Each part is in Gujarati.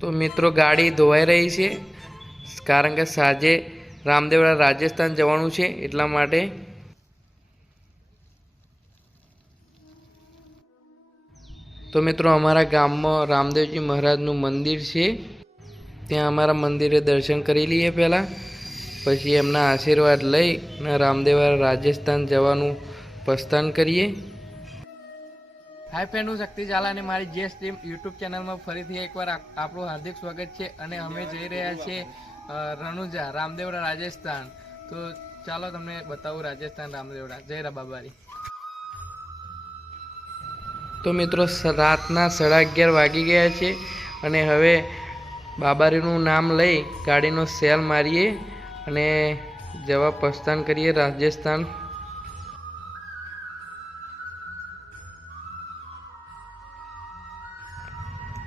તો મિત્રો ગાડી ધોવાઈ રહી છે, કારણ કે સાંજે રામદેવરા રાજસ્થાન જવાનું છે એટલા માટે. તો મિત્રો અમારા ગામમાં રામદેવજી મહારાજનું મંદિર છે, ત્યાં અમારા મંદિરે દર્શન કરી લઈએ પહેલાં, પછી એમના આશીર્વાદ લઈ અને રામદેવરા રાજસ્થાન જવાનું પ્રસ્થાન કરીએ. હાય ફ્રેન્ડ, હું શક્તિ ઝાલા અને મારી જે સ્ટ્રીમ યુટ્યુબ ચેનલમાં ફરીથી એકવાર આપણું હાર્દિક સ્વાગત છે. અને અમે જઈ રહ્યા છીએ રણુજા રામદેવરા રાજસ્થાન. તો ચાલો તમને બતાવું રાજસ્થાન રામદેવરા. જય રા બાબારી. તો મિત્રો રાતના 11:30 વાગી ગયા છે અને હવે બાબારીનું નામ લઈ ગાડીનો સેલ મારીએ અને જવા પ્રસ્થાન કરીએ રાજસ્થાન.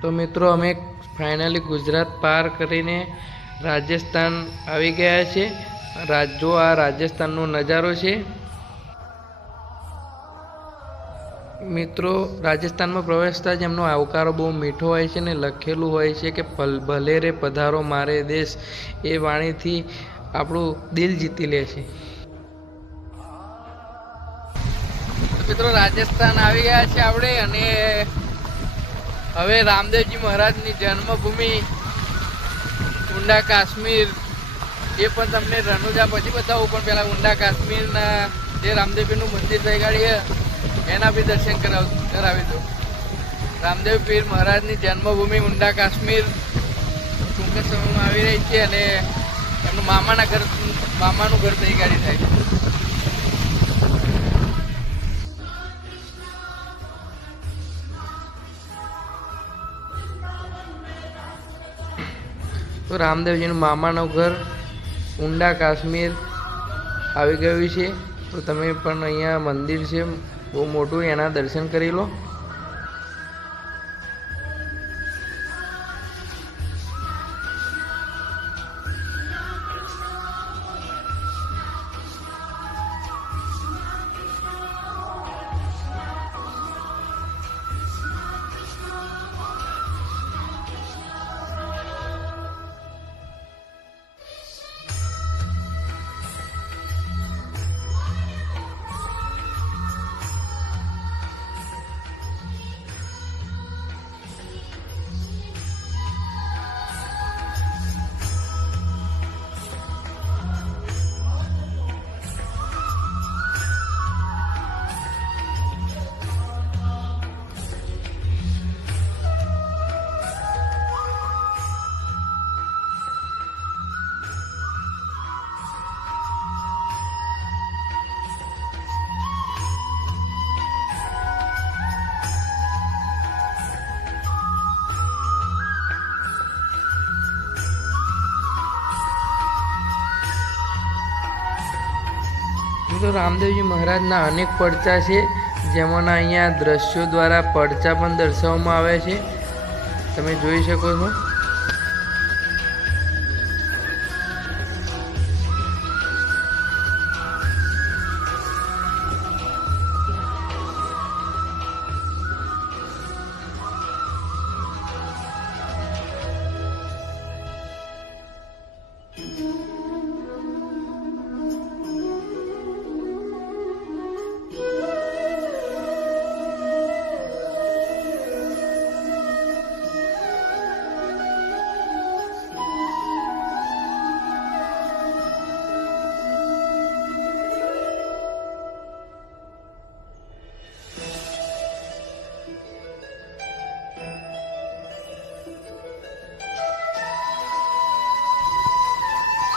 તો મિત્રો અમે ફાઇનલી ગુજરાત પાર કરીને રાજસ્થાન આવી ગયા છે. જો આ રાજસ્થાનનો નજારો છે. મિત્રો રાજસ્થાનમાં પ્રવેશતા જ એમનો આવકારો બહુ મીઠો હોય છે ને લખેલું હોય છે કે ભલે રે પધારો મારે દેશ. એ વાણીથી આપણું દિલ જીતી લે છે. મિત્રો રાજસ્થાન આવી ગયા છે આપણે, અને હવે રામદેવજી મહારાજની જન્મભૂમિ ઊંડા કાશ્મીર એ પણ તમને રણુજા પછી બતાવું, પણ પહેલાં ઊંડા કાશ્મીરના જે રામદેવપીરનું મંદિર થઈ ગાડી એના બી દર્શન કરાવી દો. રામદેવ પીર મહારાજની જન્મભૂમિ ઊંડા કાશ્મીર ટૂંક સમયમાં આવી રહી છે, અને એમનું મામાનું ઘર થઈ ગાડી થાય છે. તો રામદેવજીનું મામાનું ઘર ઊંડા કાશ્મીર આવી ગયું છે. તો તમે પણ અહીંયા મંદિર છે બહુ મોટું, એના દર્શન કરી લો. તો રામદેવજી મહારાજના અનેક પડચા છે, જેમાંના અહીંયા દ્રશ્યો દ્વારા પડચા પણ દર્શાવવામાં આવે છે, તમે જોઈ શકો છો.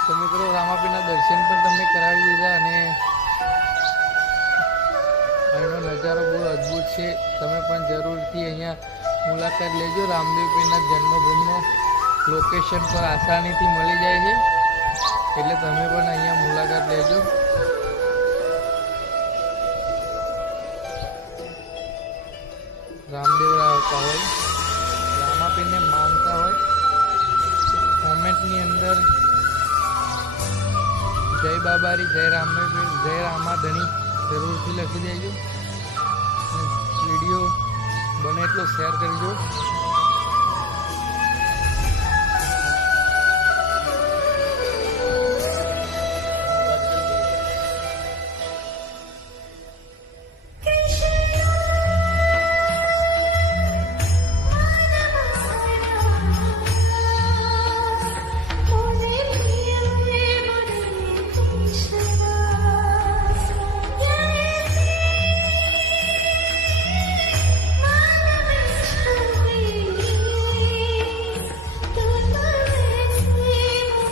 તો મિત્રો રામાપીરના દર્શન પણ તમને કરાવી દીધા, અને અહીંનો નજારો બહુ અદ્ભુત છે. તમે પણ જરૂરથી અહીંયા મુલાકાત લેજો. રામદેવપીરના જન્મભૂમિનો લોકેશન પર આસાનીથી મળી જાય છે, એટલે તમે પણ અહીંયા મુલાકાત લેજો. રામદેવરા આવતા હોય, રામાપીરને માનતા હોય, કોમેન્ટની અંદર જય બાબારી, જય રામદેવ, જય રામા ધણી જરૂરથી લખી દેજો. વિડીયો બને એટલો શેર કરજો.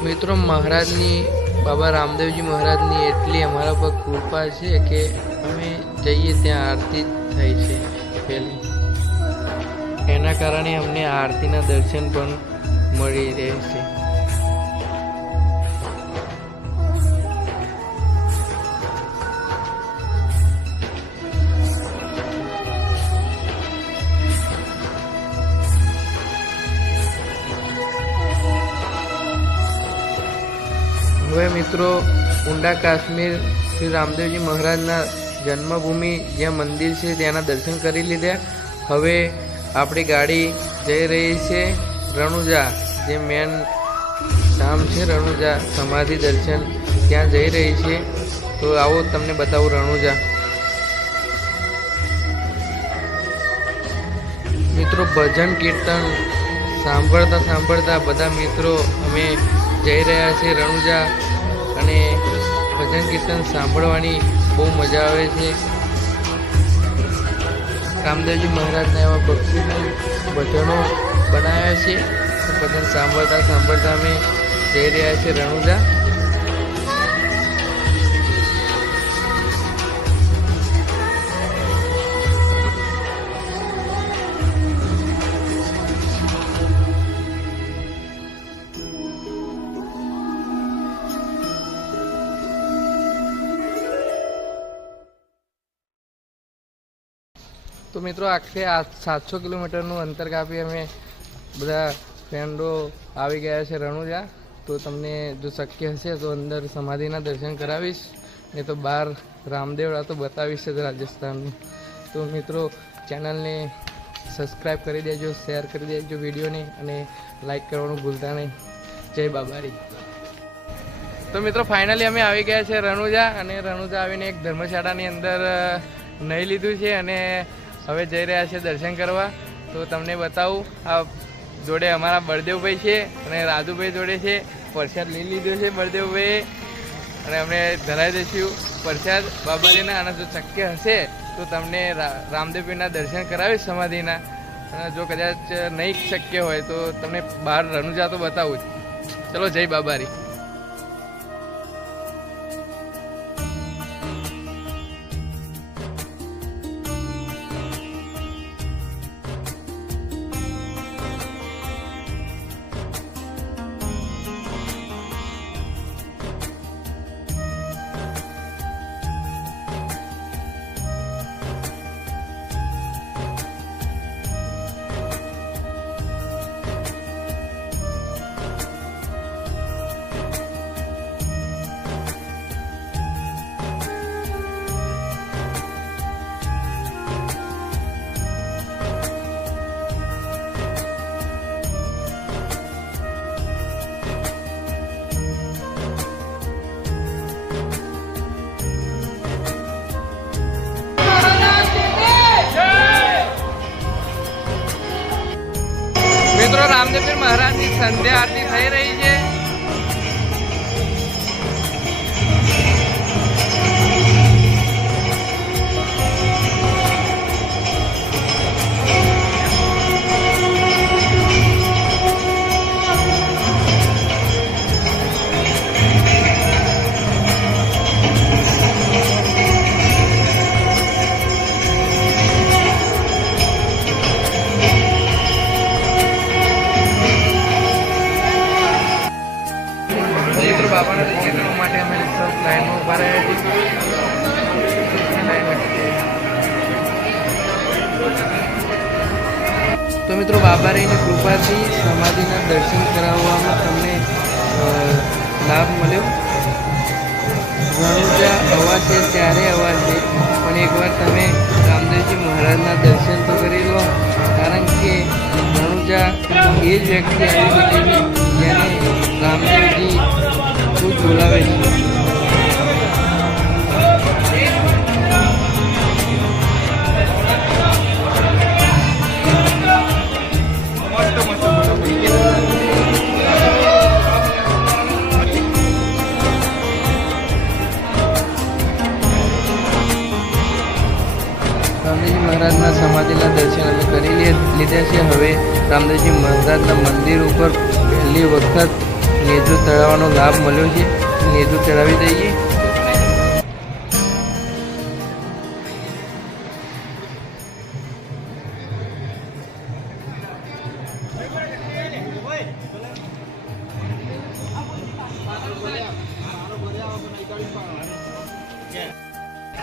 મિત્રો મહારાજની બાબા રામદેવજી મહારાજની એટલી અમારા પર કૃપા છે કે અમે જઈએ ત્યાં આરતી થાય છે પહેલી, એના કારણે અમને આરતીના દર્શન પણ મળી રહે છે. હવે મિત્રો ઊંડા કાશ્મીર શ્રી રામદેવજી મહારાજના જન્મભૂમિ જ્યાં મંદિર છે ત્યાંના દર્શન કરી લીધા. હવે આપણી ગાડી જઈ રહી છે રણુજા, જે મેન ધામ છે રણુજા સમાધિ દર્શન, ત્યાં જઈ રહી છે. તો આવો તમને બતાવું રણુજા. મિત્રો ભજન કીર્તન સાંભળતા બધા મિત્રો અમે જઈ રહ્યા છે રણુજા, અને ભજન કીર્તન સાંભળવાની બહુ મજા આવે છે. રામદેવજી મહારાજના એવા ભક્તિના ભજનો બનાવ્યા છે. ભજન સાંભળતા અમે જઈ રહ્યા છે રણુજા. તો મિત્રો આખરે 700 કિલોમીટરનું અંતર કાપી અમે બધા ફ્રેન્ડો આવી ગયા છે રણુજા. તો તમને જો શક્ય હશે તો અંદર સમાધિના દર્શન કરાવીશ, ને તો બહાર રામદેવડા તો બતાવીશ જ રાજસ્થાનનું. તો મિત્રો ચેનલને સબસ્ક્રાઈબ કરી દેજો, શેર કરી દેજો વિડીયોને, અને લાઈક કરવાનું ભૂલતા નહીં. જય બાબારી. તો મિત્રો ફાઇનલી અમે આવી ગયા છે રણુજા, અને રણુજા આવીને એક ધર્મશાળાની અંદર નહીં લીધું છે, અને હવે જઈ રહ્યા છે દર્શન કરવા. તો તમને બતાવું, આ જોડે અમારા બળદેવભાઈ છે અને રાજુભાઈ જોડે છે. પ્રસાદ લઈ લીધો છે બળદેવભાઈએ, અને અમે ધરાવી દઈશું પ્રસાદ બાબાજીના. અને જો શક્ય હશે તો તમને રામદેવભાઈના દર્શન કરાવીશ સમાધિના. અને જો કદાચ નહીં શક્ય હોય તો તમને બહાર રણુજા તો બતાવું જ. ચલો, જય બાબારી. મિત્રો રામદેવજી મહારાજની સંધ્યા આરતી થઈ રહી છે. બાબાના દર્શન કરવા માટે અમે સૌ લાઈનમાં ઉભા રહ્યા છીએ. તો મિત્રો બાબારીની કૃપાથી સમાધિના દર્શન કરાવવામાં તમને લાભ મળ્યો. રણુજા અવાજ છે ત્યારે અવાજ છે, પણ એકવાર તમે રામદેવજી મહારાજના દર્શન તો કરી લો, કારણ કે રણુજા એ જ વ્યક્તિ આવી શકે છે જેને રામદેવજી ખૂબ બોલાવે છે. રામદેવજી મહારાજના સમાધિના દર્શન અમે કરી લીધા છે. હવે રામદેવજી મહારાજના મંદિર ઉપર પહેલી વખત નેજુ ચડાવવાનો લાભ મળ્યો છે. નેજુ ચડાવી દઈએ.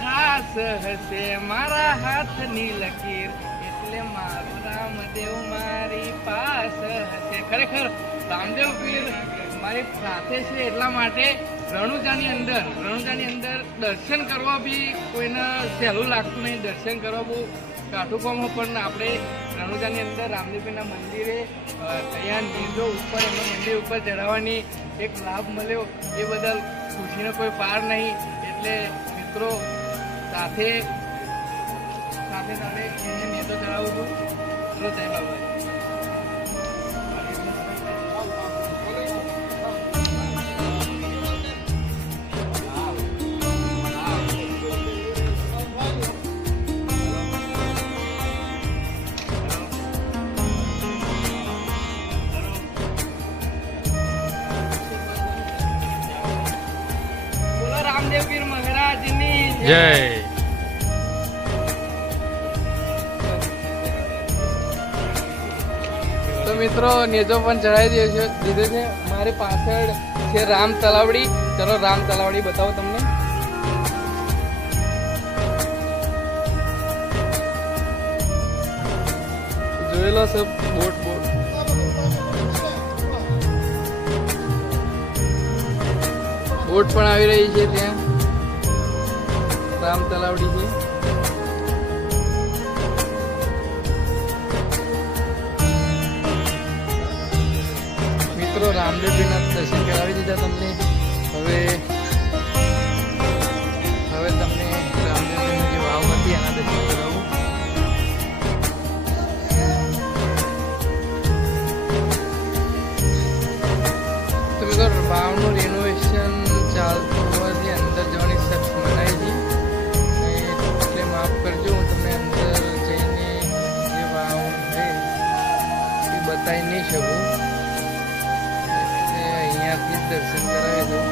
ખાસ હશે મારા હાથની લકીર એટલે મારું રામદેવ મારી પાસ હશે. ખરેખર રામદેવ પીર મારી સાથે છે એટલા માટે રણુજાની અંદર દર્શન કરવા બી કોઈને સહેલું લાગતું નહીં. દર્શન કરવા બહુ કાઠું કામ, પણ આપણે રણુજાની અંદર રામદેવ પીરના મંદિરે ત્યાં નીંદો ઉપર એમના મંદિર ઉપર ચડાવવાની એક લાભ મળ્યો એ બદલ ખુશીનો કોઈ પાર નહીં. એટલે મિત્રો સાથે એને નેતો ચડાવું છું. ચલો જય બાબા. રામદેવ પીર મહારાજની જય. તો મિત્રો નેજો પણ ચડાવી દીધો છે. મારી પાછળ છે રામ તલાવડી. ચલો રામ તલાવડી બતાવો તમને. જોયેલો છે બોટ પણ આવી રહી છે. ત્યાં રામ તલાવડી છે. મિત્રો રામદેવ પીરના દર્શન કરાવી દીધા તમને. હવે તમને રામદેવ પીરની જે વાવ હતી એના દર્શન કરાવું. તો મિત્રો વાવનું રિનોવેશન ચાલતું હોવાથી અંદર જવાની સખ્ત મનાઈ છે. એટલે માફ કરજો, હું તમને અંદર જઈને જે વાવ છે એ બતાવી નહીં શકું. અહીંયાથી દર્શન કરાવી દઉં.